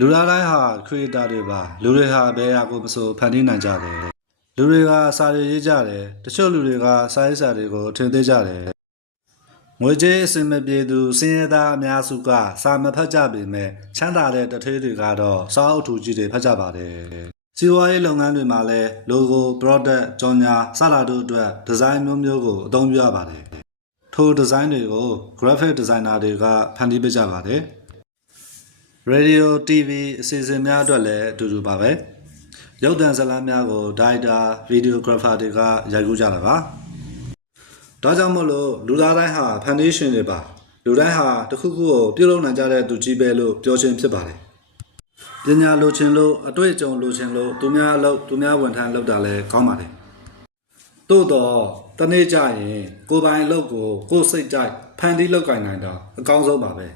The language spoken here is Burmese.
လူသားတိုင်းဟာ creator တွေပါလူတွေဟာဘယ်ဟာကိုမဆိုဖန်တီးနိုင်ကြတယ်လူတွေကစာတွေရေးကြတယ်တချို့လူတွေကစာရေးစာတွေကိုထင်သေးကြတယ်ငွေကြေးအစင်မပြေသူစင်ရသားအများစုက စာမဖတ်ကြပေမဲ့ချမ်းသာတဲ့တထေးတွေကတော့စာအုပ်ထူကြီးတွေဖတ်ကြပါတယ်စီးပွားရေးလုပ်ငန်းတွေမှာလည်း logo product ကြော်ညာစတာတို့အတွက်ဒီဇိုင်းမျိုးမျိုးကိုအသုံးပြုရပါတယ်ထိုဒီဇိုင်းတွေကို graphic designer တွေကဖန်တီးပေးကြပါတယ် Radio TV အစီအစဉ်များအတွက်လည်းအတူတူပါပဲရုပ်သံဇာတ်လမ်းများကို Director Videographer တွေကရိုက်ကူးကြတာပါဒါကြောင့်မို့လို့လူသားတိုင်းဟာ foundation တွေပါလူတိုင်းဟာတစ်ခုခုကိုပြုလုပ်နိုင်ကြတဲ့သူကြီးပဲလို့ပြောခြင်းဖြစ်ပါတယ်ပညာလိုချင်လို့အတွေ့အကြုံလိုချင်လို့သူများအလုပ်သူများဝန်ထမ်းလုပ်တာလည်းကောင်းပါတယ်သို့တော့တနေ့ကျရင်ကိုယ်ပိုင်အလုပ်ကိုကိုယ်စိတ်ကြိုက်ဖန်တီးလုပ်ကင်နိုင်တာအကောင်းဆုံးပါပဲ